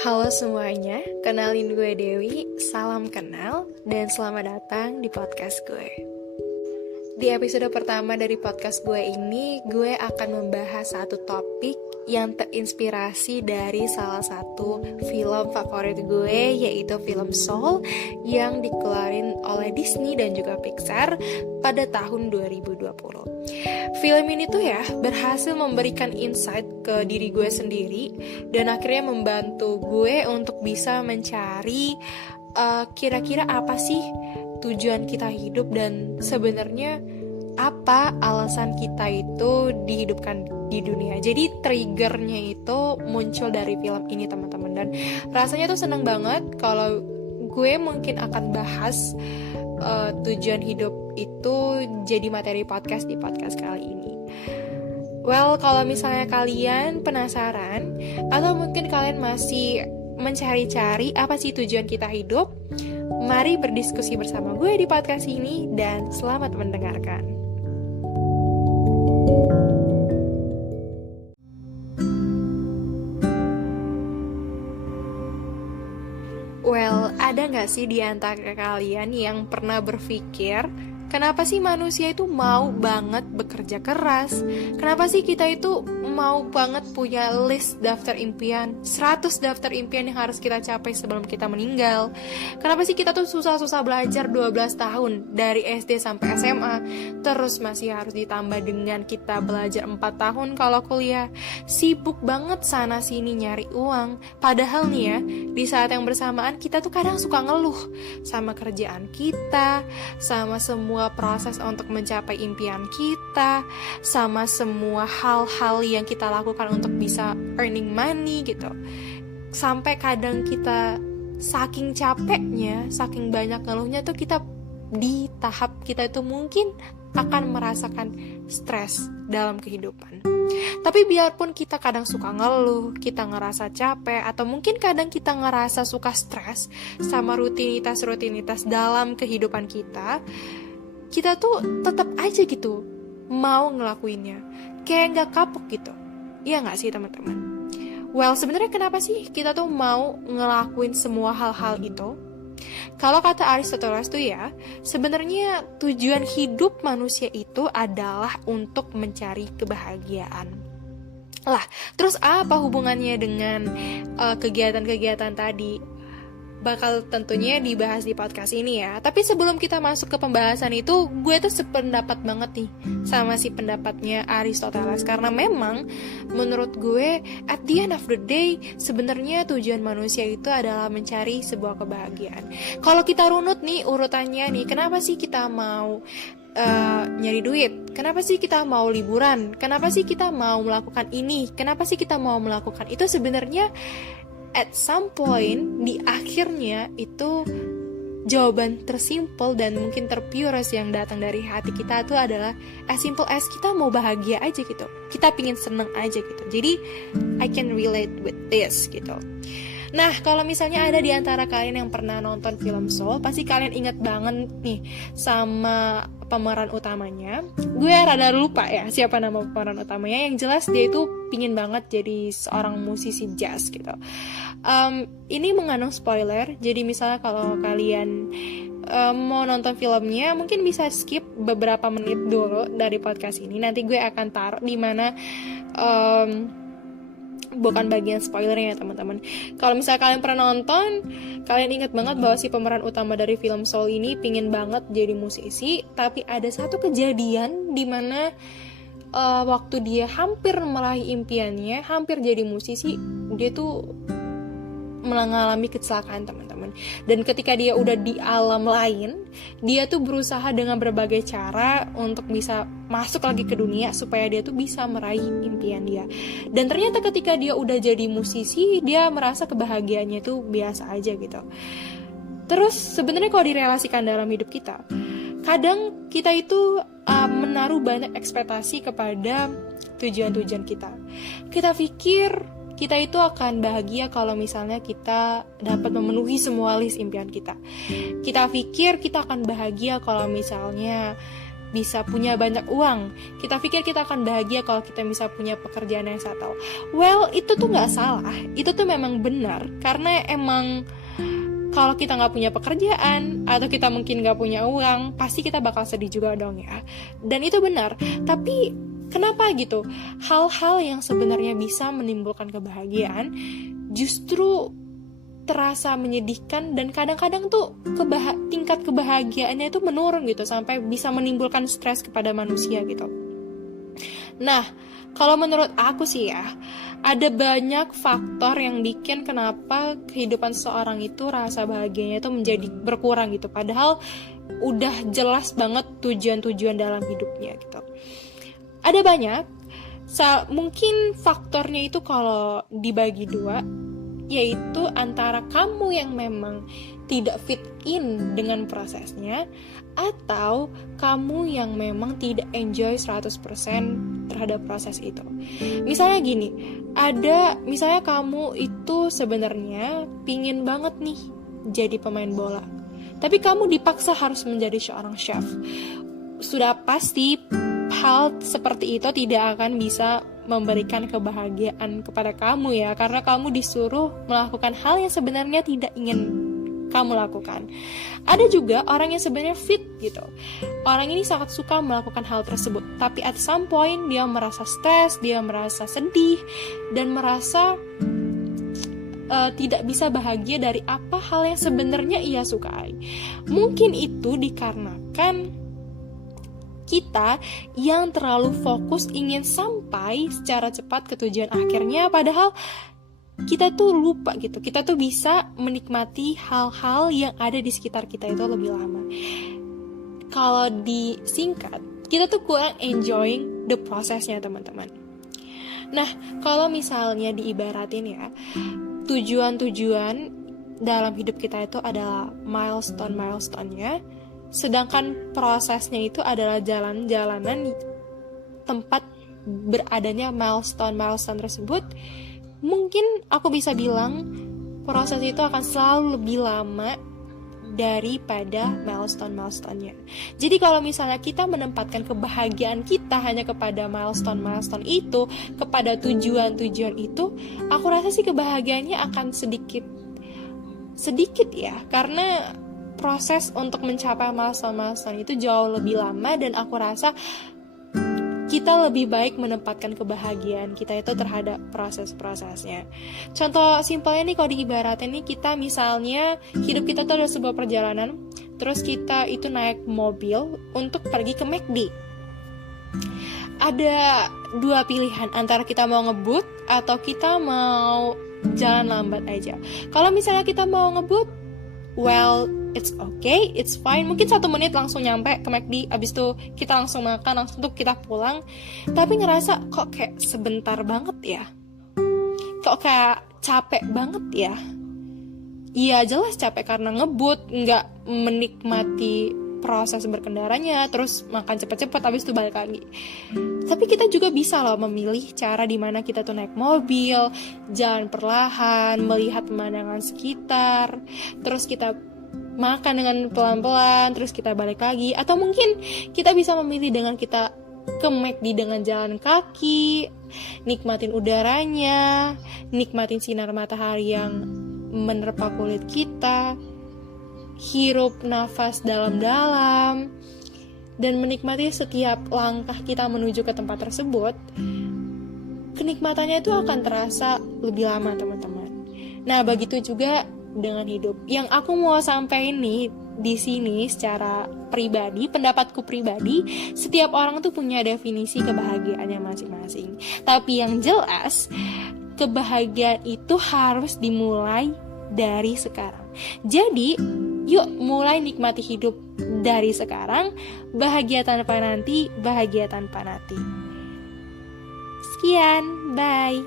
Halo semuanya, kenalin gue Dewi, salam kenal, dan selamat datang di podcast gue. Di episode pertama dari podcast gue ini, gue akan membahas satu topik yang terinspirasi dari salah satu film favorit gue, yaitu film Soul yang dikeluarin oleh Disney dan juga Pixar pada tahun 2020. Film ini tuh ya berhasil memberikan insight ke diri gue sendiri dan akhirnya membantu gue untuk bisa mencari kira-kira apa sih tujuan kita hidup dan sebenarnya apa alasan kita itu dihidupkan di dunia. Jadi triggernya itu muncul dari film ini teman-teman, dan rasanya tuh seneng banget kalau gue mungkin akan bahas tujuan hidup itu jadi materi podcast di podcast kali ini. Well, kalau misalnya kalian penasaran atau mungkin kalian masih mencari-cari apa sih tujuan kita hidup, mari berdiskusi bersama gue di podcast ini dan selamat mendengarkan. Well, ada gak sih di antara kalian yang pernah berpikir, kenapa sih manusia itu mau banget bekerja keras? Kenapa sih kita itu mau banget punya list daftar impian, 100 daftar impian yang harus kita capai sebelum kita meninggal? Kenapa sih kita tuh susah-susah belajar 12 tahun dari SD sampai SMA, terus masih harus ditambah dengan kita belajar 4 tahun kalau kuliah? Sibuk banget sana sini nyari uang. Padahal nih ya, di saat yang bersamaan kita tuh kadang suka ngeluh sama kerjaan kita, sama semua proses untuk mencapai impian kita, sama semua hal-hal yang kita lakukan untuk bisa earning money gitu. Sampai kadang kita saking capeknya, saking banyak ngeluhnya tuh kita di tahap kita itu mungkin akan merasakan stres dalam kehidupan. Tapi biarpun kita kadang suka ngeluh, kita ngerasa capek, atau mungkin kadang kita ngerasa suka stres sama rutinitas-rutinitas dalam kehidupan kita tuh tetap aja gitu mau ngelakuinnya, kayak gak kapok gitu. Iya gak sih teman-teman? Well, sebenarnya kenapa sih kita tuh mau ngelakuin semua hal-hal itu? Kalau kata Aristoteles tuh ya, sebenarnya tujuan hidup manusia itu adalah untuk mencari kebahagiaan. Lah, terus apa hubungannya dengan kegiatan-kegiatan tadi? Bakal tentunya dibahas di podcast ini ya. Tapi sebelum kita masuk ke pembahasan itu, gue tuh sependapat banget nih sama si pendapatnya Aristoteles. Karena memang menurut gue, at the end of the day, sebenarnya tujuan manusia itu adalah mencari sebuah kebahagiaan. Kalau kita runut nih urutannya nih, kenapa sih kita mau nyari duit? Kenapa sih kita mau liburan? Kenapa sih kita mau melakukan ini? Kenapa sih kita mau melakukan itu? Sebenarnya at some point di akhirnya itu jawaban tersimpel dan mungkin terpures yang datang dari hati kita itu adalah as simple as kita mau bahagia aja gitu. Kita pingin seneng aja gitu. Jadi I can relate with this gitu. Nah, kalau misalnya ada di antara kalian yang pernah nonton film Soul, pasti kalian inget banget nih sama pemeran utamanya. Gue rada lupa ya siapa nama pemeran utamanya. Yang jelas dia itu pingin banget jadi seorang musisi jazz gitu. Ini mengandung spoiler, jadi misalnya kalau kalian mau nonton filmnya, mungkin bisa skip beberapa menit dulu dari podcast ini. Nanti gue akan taruh di mana bukan bagian spoilernya ya teman-teman. Kalau misalnya kalian pernah nonton, kalian ingat banget bahwa si pemeran utama dari film Soul ini pingin banget jadi musisi. Tapi ada satu kejadian di mana waktu dia hampir meraih impiannya, hampir jadi musisi, dia tuh mengalami kecelakaan teman-teman. Dan ketika dia udah di alam lain, dia tuh berusaha dengan berbagai cara untuk bisa masuk lagi ke dunia supaya dia tuh bisa meraih impian dia. Dan ternyata ketika dia udah jadi musisi, dia merasa kebahagiaannya tuh biasa aja gitu. Terus sebenarnya kalau direlasikan dalam hidup kita, kadang kita itu menaruh banyak ekspektasi kepada tujuan-tujuan kita. Kita pikir kita itu akan bahagia kalau misalnya kita dapat memenuhi semua list impian kita. Kita pikir kita akan bahagia kalau misalnya bisa punya banyak uang. Kita pikir kita akan bahagia kalau kita bisa punya pekerjaan yang settle. Well, itu tuh nggak salah. Itu tuh memang benar. Karena emang kalau kita nggak punya pekerjaan atau kita mungkin nggak punya uang, pasti kita bakal sedih juga dong ya. Dan itu benar. Tapi kenapa gitu? Hal-hal yang sebenarnya bisa menimbulkan kebahagiaan justru terasa menyedihkan, dan kadang-kadang tuh tingkat kebahagiaannya itu menurun gitu sampai bisa menimbulkan stres kepada manusia gitu. Nah, kalau menurut aku sih ya, ada banyak faktor yang bikin kenapa kehidupan seseorang itu rasa bahagianya itu menjadi berkurang gitu. Padahal udah jelas banget tujuan-tujuan dalam hidupnya gitu. Ada banyak, mungkin faktornya itu kalau dibagi dua, yaitu antara kamu yang memang tidak fit in dengan prosesnya, atau kamu yang memang tidak enjoy 100% terhadap proses itu. Misalnya gini, misalnya kamu itu sebenarnya pingin banget nih jadi pemain bola, tapi kamu dipaksa harus menjadi seorang chef. Sudah pasti hal seperti itu tidak akan bisa memberikan kebahagiaan kepada kamu ya, karena kamu disuruh melakukan hal yang sebenarnya tidak ingin kamu lakukan. Ada juga orang yang sebenarnya fit gitu. Orang ini sangat suka melakukan hal tersebut, tapi at some point dia merasa stres, dia merasa sedih, dan merasa tidak bisa bahagia dari apa hal yang sebenarnya ia sukai. Mungkin itu dikarenakan kita yang terlalu fokus ingin sampai secara cepat ke tujuan akhirnya, padahal kita tuh lupa gitu, kita tuh bisa menikmati hal-hal yang ada di sekitar kita itu lebih lama. Kalau disingkat, kita tuh kurang enjoying the prosesnya teman-teman. Nah, kalau misalnya diibaratin ya, tujuan-tujuan dalam hidup kita itu adalah milestone-nya, sedangkan prosesnya itu adalah jalan-jalanan tempat beradanya milestone tersebut. Mungkin aku bisa bilang proses itu akan selalu lebih lama daripada milestone-nya. Jadi kalau misalnya kita menempatkan kebahagiaan kita hanya kepada milestone itu, kepada tujuan itu, aku rasa sih kebahagiaannya akan sedikit ya, karena proses untuk mencapai milestone itu jauh lebih lama, dan aku rasa kita lebih baik menempatkan kebahagiaan kita itu terhadap proses-prosesnya. Contoh simpelnya nih, kalau diibaratin nih, kita misalnya hidup kita tuh ada sebuah perjalanan, terus kita itu naik mobil untuk pergi ke McD. Ada dua pilihan, antara kita mau ngebut atau kita mau jalan lambat aja. Kalau misalnya kita mau ngebut, well, it's okay, it's fine. Mungkin 1 menit langsung nyampe ke McD, abis itu kita langsung makan, langsung tuh kita pulang. Tapi ngerasa kok kayak sebentar banget ya, kok kayak capek banget ya. Iya jelas capek karena ngebut, nggak menikmati proses berkendaranya, terus makan cepet-cepet, abis itu balik lagi. Tapi kita juga bisa loh memilih cara dimana kita tuh naik mobil, jalan perlahan, melihat pemandangan sekitar, terus kita makan dengan pelan-pelan, terus kita balik lagi. Atau mungkin kita bisa memilih dengan kita ke McD dengan jalan kaki, nikmatin udaranya, nikmatin sinar matahari yang menerpa kulit kita, hirup nafas dalam-dalam, dan menikmati setiap langkah kita menuju ke tempat tersebut. Kenikmatannya itu akan terasa lebih lama teman-teman. Nah begitu juga dengan hidup. Yang aku mau sampaikan nih di sini secara pribadi, pendapatku pribadi, setiap orang tuh punya definisi kebahagiaannya masing-masing. Tapi yang jelas, kebahagiaan itu harus dimulai dari sekarang. Jadi, yuk mulai nikmati hidup dari sekarang. Bahagia tanpa nanti, bahagia tanpa nanti. Sekian, bye.